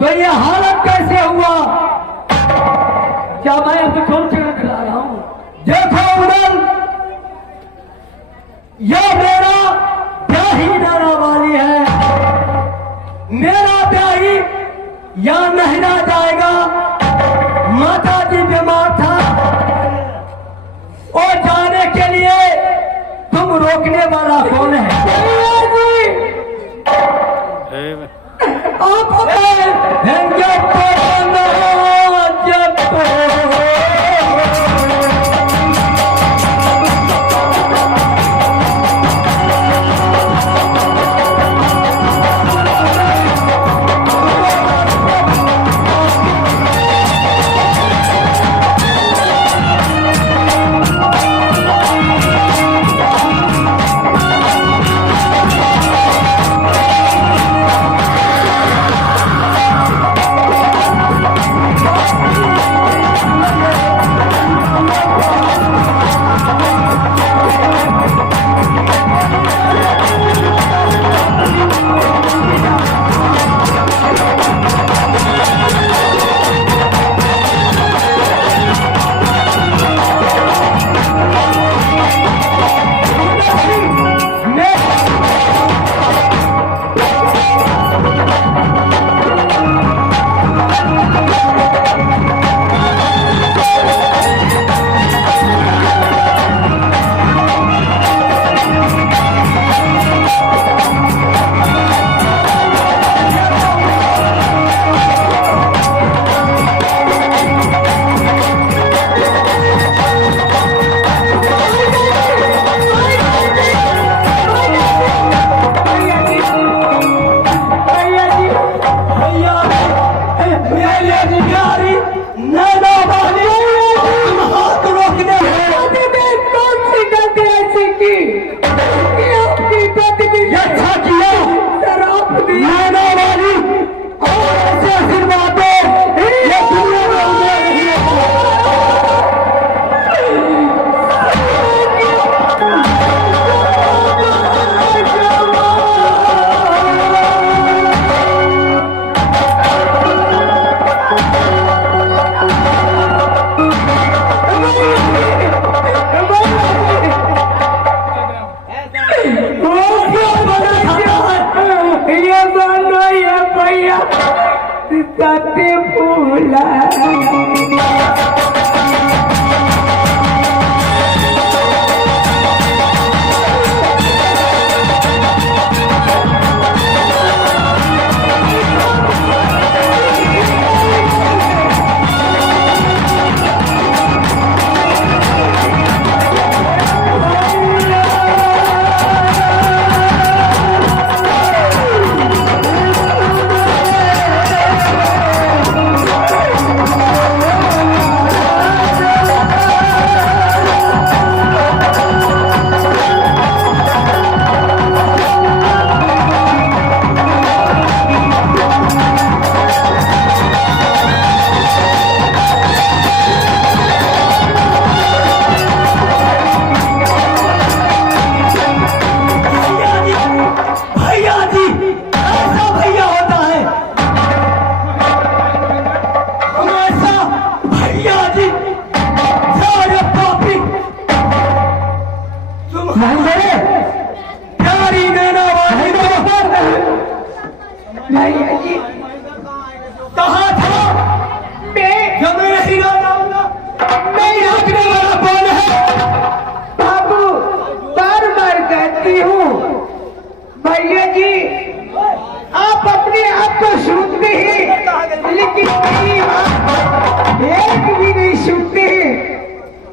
तो ये हालत कैसे हुआ? क्या मैं अब छोड़ कर खिला रहा हूं? देखो उधर, यह मेरा ब्याही नाना वाली है। मेरा ब्याही यहां नहीं रह जाएगा। माता जी बीमार था और जाने के लिए तुम रोकने वाला कौन है? आप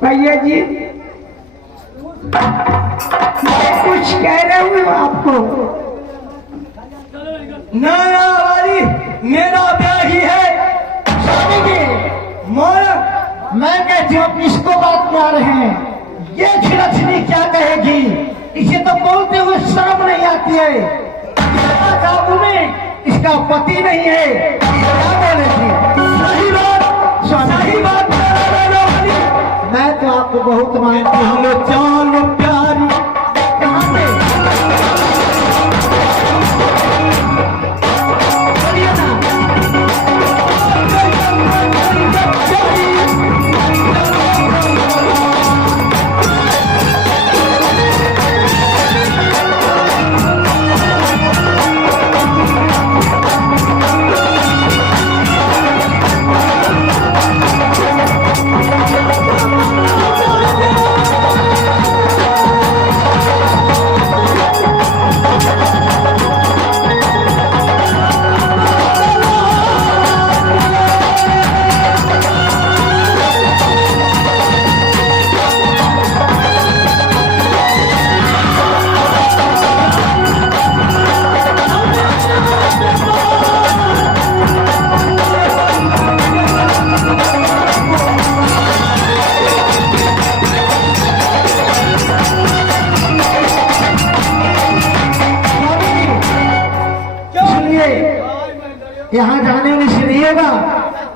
भैया जी मैं कुछ कह रहा हूँ आपको। नाना वाली मेरा ब्याही है। मैं कहती हूँ किसको बात में आ रहे हैं? ये खिलचनी क्या कहेगी? इसे तो बोलते हुए शर्म नहीं आती है। काबू में इसका पति नहीं है, क्या बोलेगी? सही बात, सही बात। मैं तो आपको बहुत मानती हूँ। चलो प्यारी कहाँ पे? बोलिए ना। यहाँ जाने में से नहीं होगा।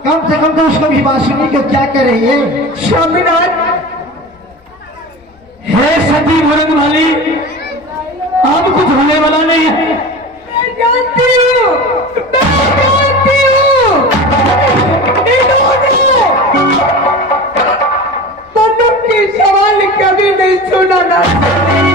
कम से कम तो उसको भी बात सुनी कि क्या करे ये। स्वामीनाथ, हे सती मुरंग वाली, अब कुछ होने वाला नहीं है। मैं जानती हूँ, मैं जानती हूँ। इन्होंने मनुष्य की सवाल कभी नहीं सुना ना सुनी।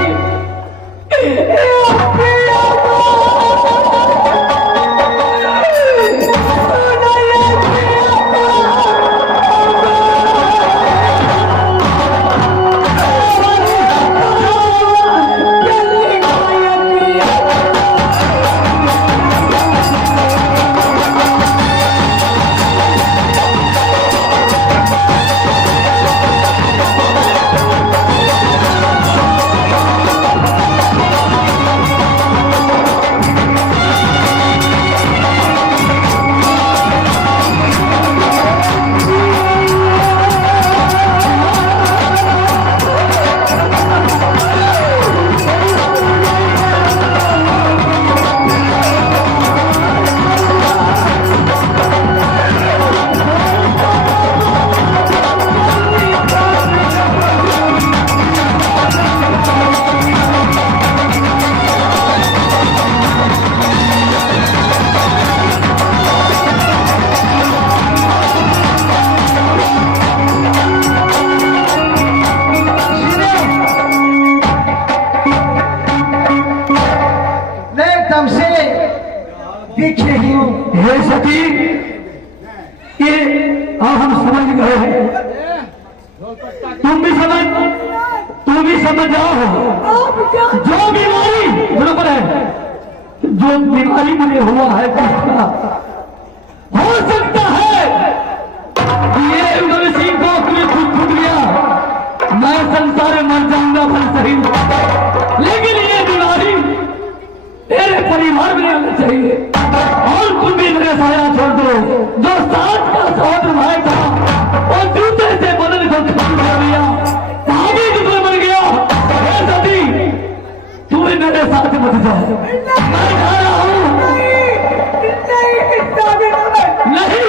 हे सती, ये अब हम समझ गए हैं। तुम भी समझ जाओ। जो बीमारी बराबर है, जो बीमारी मुझे हुआ है, हो सकता है ये मनुष्य को तुम्हें खुद फूट गया, मैं संसार में मर जाऊंगा बल सही, लेकिन ये बीमारी तेरे परिवार में आना चाहिए। और तुम भी मेरे साया छोड़ दो। जो साथ का सहोदर भाई था और जूते से बदल को खत्म कर दिया, भाभी दूसरे बन गया। हे सती, तू भी मेरे साथ मत जा। मैं जा रहा हूँ। नहीं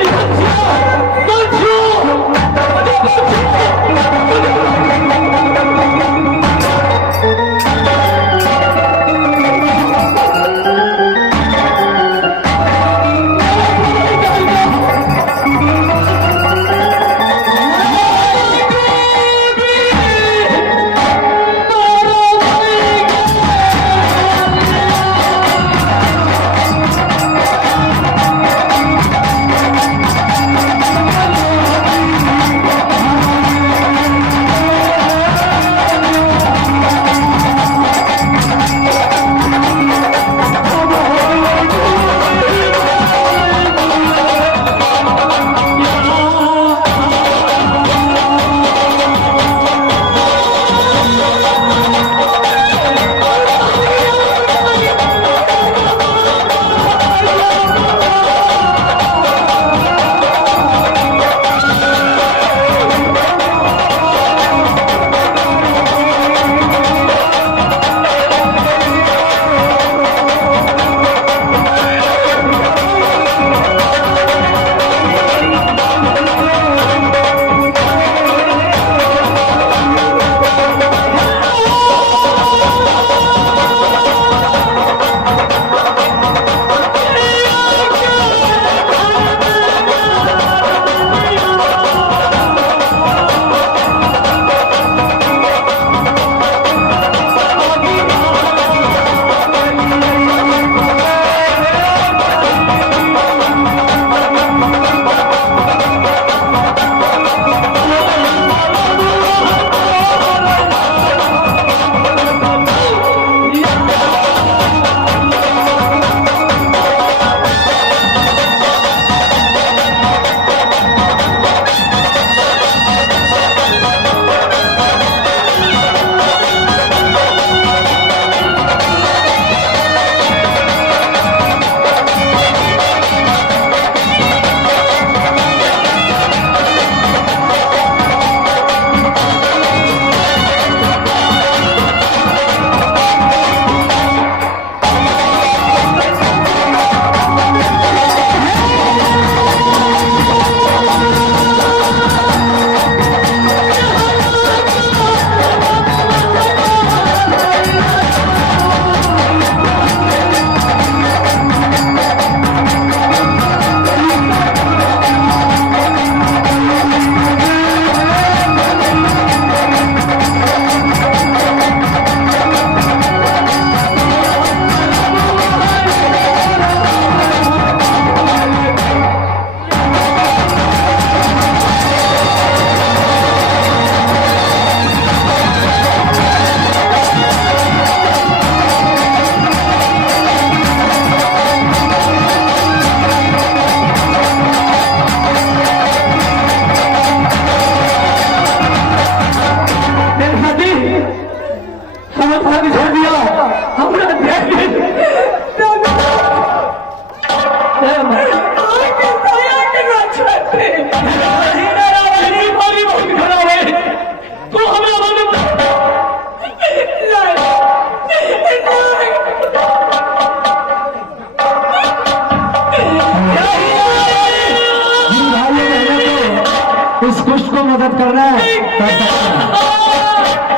भाग छोड़ दिया हमरा तू हमरा इस कुष्ठ को मदद करना है कर सकते हैं।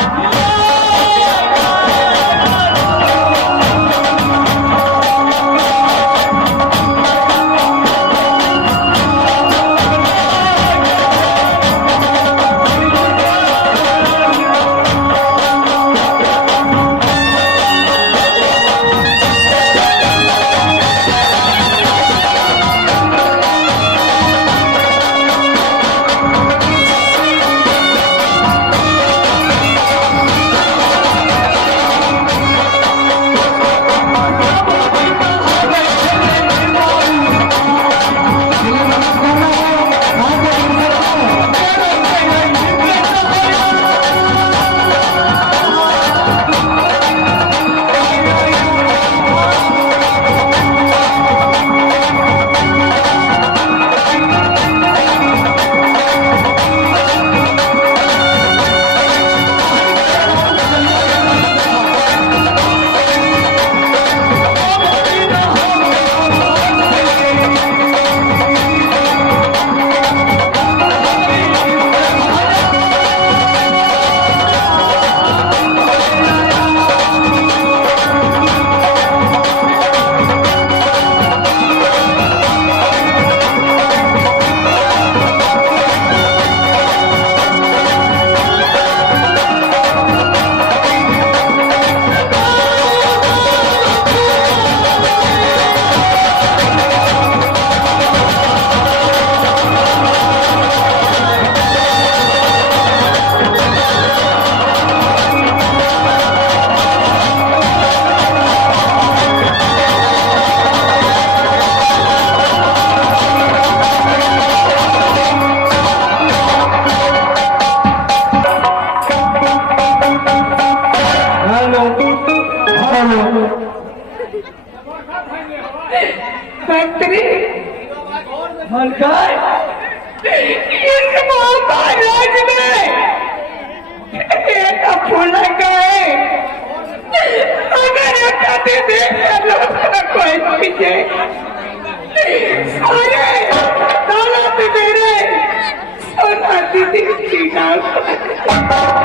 मंत्री मलकार इस महाराज में एक फूल गए अगर ये कभी देख कोई पीछे सारे ताला पे मेरे सोना दीदी की नाम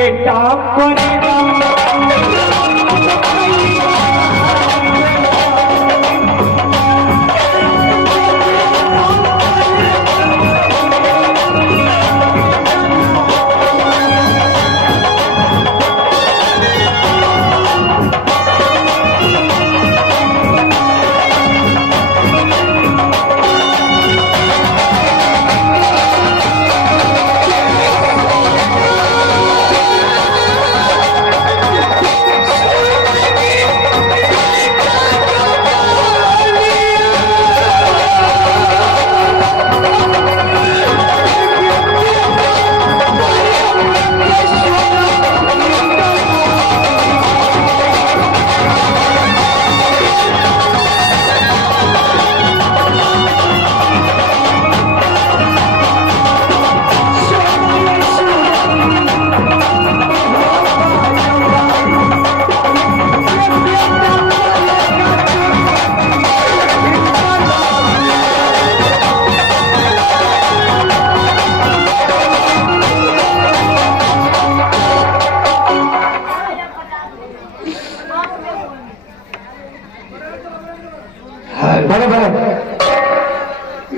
बेटा बनेगा।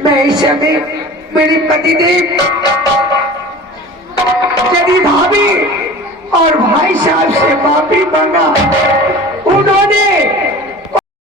मैं इस समय मेरी पतिदेव यदि भाभी और भाई साहब से माफी मांगा, उन्होंने